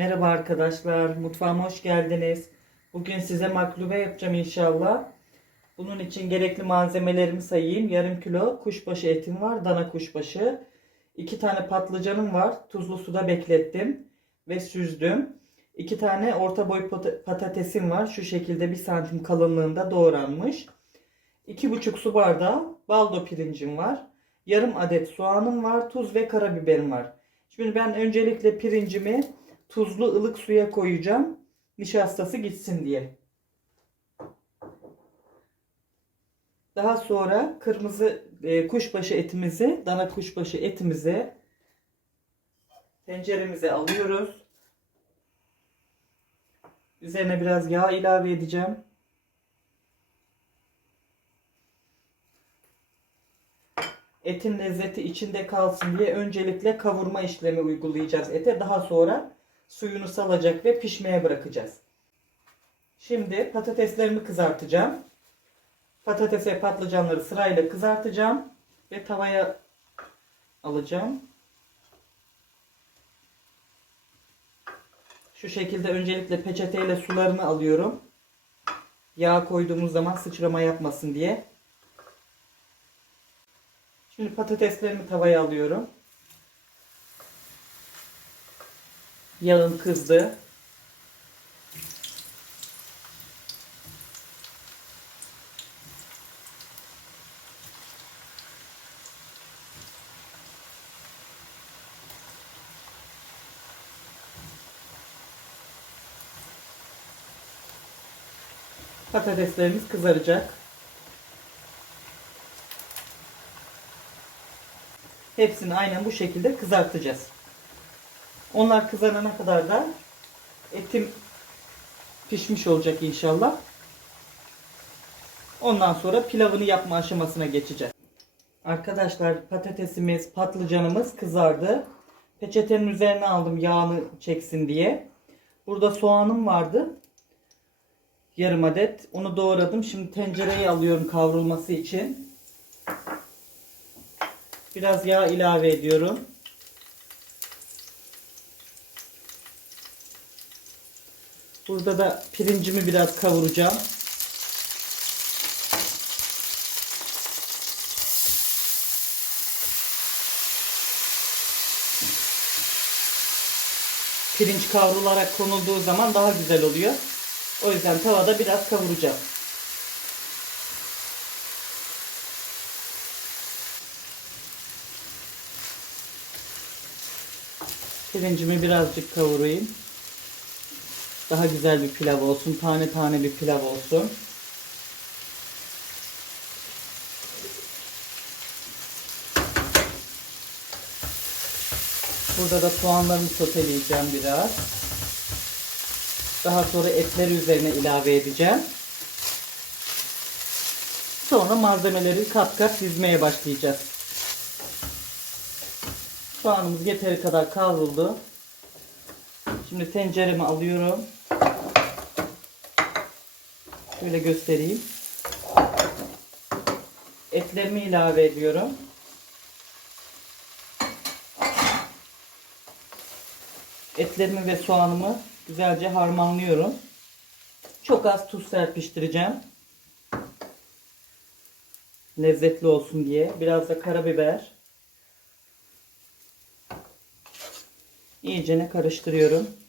Merhaba arkadaşlar, mutfağıma hoş geldiniz. Bugün size maklube yapacağım inşallah. Bunun için gerekli malzemelerimi sayayım. Yarım kilo kuşbaşı etim var, dana kuşbaşı. İki tane patlıcanım var, tuzlu suda beklettim ve süzdüm. İki tane orta boy pat- patatesim var, şu şekilde bir santim kalınlığında doğranmış. İki buçuk su bardağı baldo pirincim var. Yarım adet soğanım var, tuz ve karabiberim var. Şimdi ben öncelikle pirincimi tuzlu ılık suya koyacağım. Nişastası gitsin diye. Daha sonra kırmızı e, kuşbaşı etimizi, dana kuşbaşı etimizi tenceremize alıyoruz. Üzerine biraz yağ ilave edeceğim. Etin lezzeti içinde kalsın diye öncelikle kavurma işlemi uygulayacağız ete. Daha sonra suyunu salacak ve pişmeye bırakacağız. Şimdi patateslerimi kızartacağım. Patates ve patlıcanları sırayla kızartacağım ve tavaya alacağım. Şu şekilde öncelikle peçeteyle sularını alıyorum. Yağ koyduğumuz zaman sıçrama yapmasın diye. Şimdi patateslerimi tavaya alıyorum. Yağım kızdı. Patateslerimiz kızaracak. Hepsini aynen bu şekilde kızartacağız. Onlar kızarana kadar da etim pişmiş olacak inşallah. Ondan sonra pilavını yapma aşamasına geçeceğiz. Arkadaşlar patatesimiz, patlıcanımız kızardı. Peçetenin üzerine aldım yağını çeksin diye. Burada soğanım vardı. Yarım adet. Onu doğradım. Şimdi tencereye alıyorum kavrulması için. Biraz yağ ilave ediyorum. Burada da pirincimi biraz kavuracağım. Pirinç kavrularak konulduğu zaman daha güzel oluyor. O yüzden tavada biraz kavuracağım. Pirincimi birazcık kavurayım. Daha güzel bir pilav olsun. Tane tane bir pilav olsun. Burada da soğanlarımı soteleyeceğim biraz. Daha sonra etleri üzerine ilave edeceğim. Sonra malzemeleri kat kat dizmeye başlayacağız. Soğanımız yeteri kadar kavruldu. Şimdi tenceremi alıyorum. Şöyle göstereyim. Etlerimi ilave ediyorum. Etlerimi ve soğanımı güzelce harmanlıyorum. Çok az tuz serpiştireceğim. Lezzetli olsun diye. Biraz da karabiber. İyicene karıştırıyorum.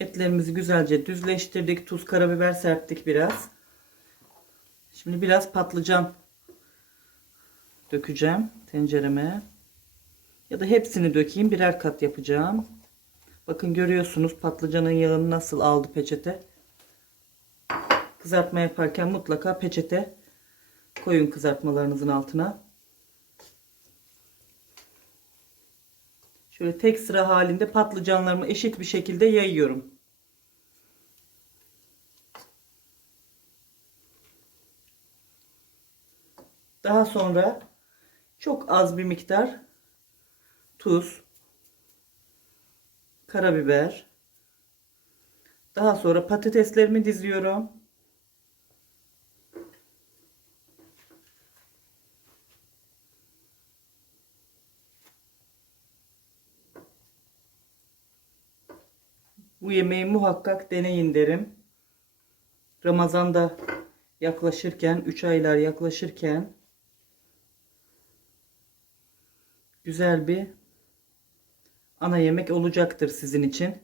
Etlerimizi güzelce düzleştirdik. Tuz, karabiber serptik biraz. Şimdi biraz patlıcan dökeceğim tencereme. Ya da hepsini dökeyim. Birer kat yapacağım. Bakın görüyorsunuz patlıcanın yağını nasıl aldı peçete. Kızartma yaparken mutlaka peçete koyun kızartmalarınızın altına. Şöyle tek sıra halinde patlıcanlarımı eşit bir şekilde yayıyorum. Daha sonra çok az bir miktar tuz, karabiber. Daha sonra patateslerimi diziyorum. Bu yemeği muhakkak deneyin derim. Ramazan'da yaklaşırken, 3 aylar yaklaşırken güzel bir ana yemek olacaktır sizin için.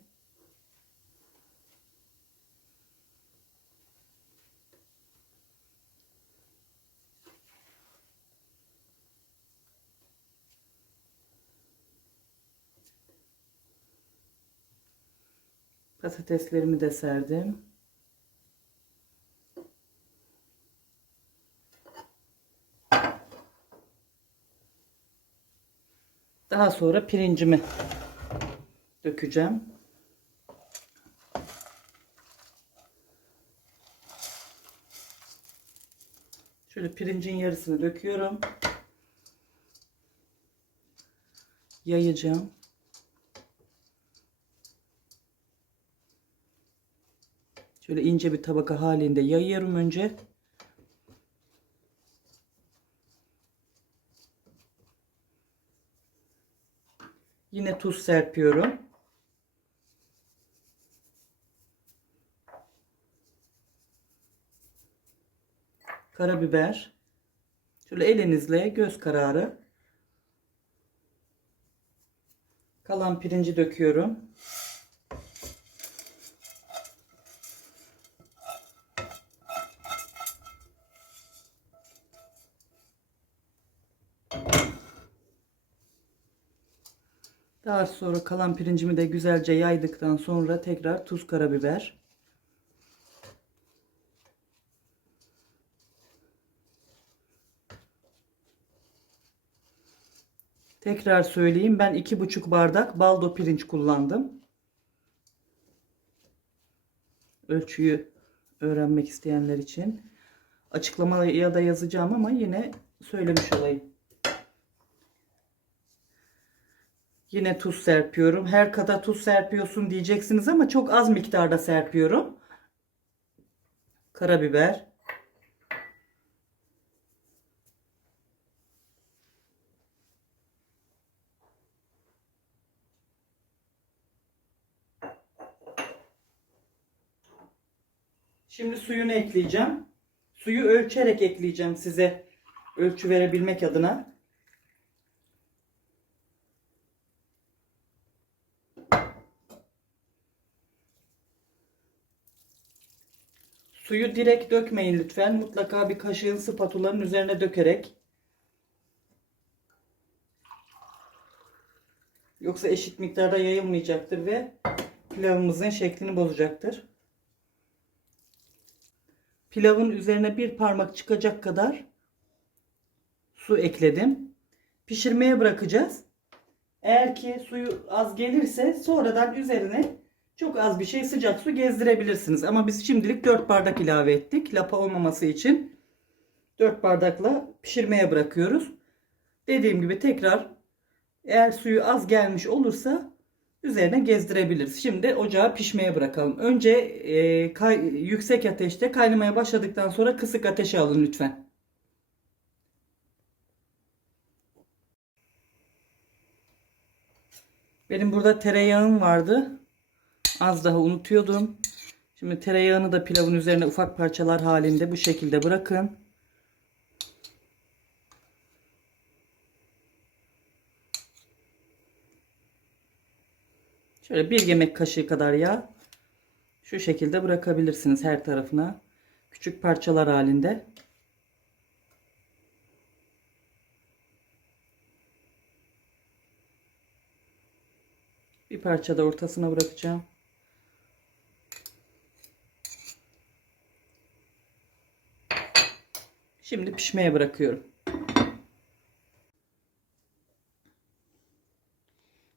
Patateslerimi de serdim. Daha sonra pirincimi dökeceğim. Şöyle pirincin yarısını döküyorum. Yayacağım. Şöyle ince bir tabaka halinde yayıyorum önce. Yine tuz serpiyorum. Karabiber. Şöyle elinizle göz kararı. Kalan pirinci döküyorum. Daha sonra kalan pirincimi de güzelce yaydıktan sonra tekrar tuz karabiber. Tekrar söyleyeyim ben iki buçuk bardak baldo pirinç kullandım. Ölçüyü öğrenmek isteyenler için. Açıklamaya da yazacağım ama yine söylemiş olayım. Yine tuz serpiyorum. Her kata tuz serpiyorsun diyeceksiniz ama çok az miktarda serpiyorum. Karabiber. Şimdi suyunu ekleyeceğim. Suyu ölçerek ekleyeceğim size ölçü verebilmek adına. Suyu direkt dökmeyin lütfen. Mutlaka bir kaşığın spatulanın üzerine dökerek. Yoksa eşit miktarda yayılmayacaktır ve pilavımızın şeklini bozacaktır. Pilavın üzerine bir parmak çıkacak kadar su ekledim. Pişirmeye bırakacağız. Eğer ki suyu az gelirse sonradan üzerine çok az bir şey sıcak su gezdirebilirsiniz. Ama biz şimdilik 4 bardak ilave ettik. Lapa olmaması için 4 bardakla pişirmeye bırakıyoruz. Dediğim gibi tekrar eğer suyu az gelmiş olursa üzerine gezdirebiliriz. Şimdi ocağı pişmeye bırakalım. Önce e, kay, yüksek ateşte kaynamaya başladıktan sonra kısık ateşe alın lütfen. Benim burada tereyağım vardı. Az daha unutuyordum. Şimdi tereyağını da pilavın üzerine ufak parçalar halinde bu şekilde bırakın. Şöyle bir yemek kaşığı kadar yağ şu şekilde bırakabilirsiniz her tarafına. Küçük parçalar halinde. Bir parça da ortasına bırakacağım. Şimdi pişmeye bırakıyorum.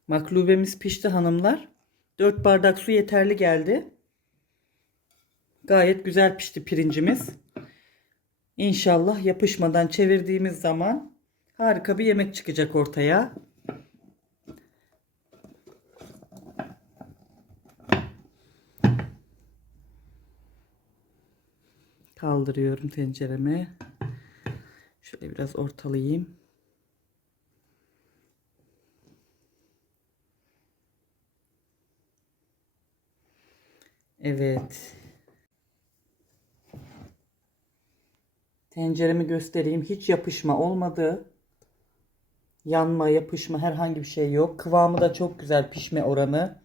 Maklubemiz pişti hanımlar. 4 bardak su yeterli geldi. Gayet güzel pişti pirincimiz. İnşallah yapışmadan çevirdiğimiz zaman harika bir yemek çıkacak ortaya. Kaldırıyorum tencereme. Şöyle biraz ortalayayım. Evet. Tenceremi göstereyim. Hiç yapışma olmadı. Yanma, yapışma herhangi bir şey yok. Kıvamı da çok güzel pişme oranı.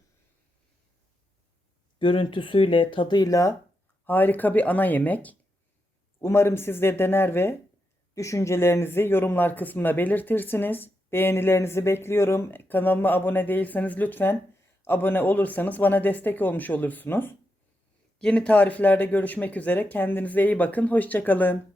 Görüntüsüyle, tadıyla harika bir ana yemek. Umarım siz de dener ve düşüncelerinizi yorumlar kısmına belirtirsiniz. Beğenilerinizi bekliyorum. Kanalıma abone değilseniz lütfen abone olursanız bana destek olmuş olursunuz. Yeni tariflerde görüşmek üzere. Kendinize iyi bakın. Hoşçakalın.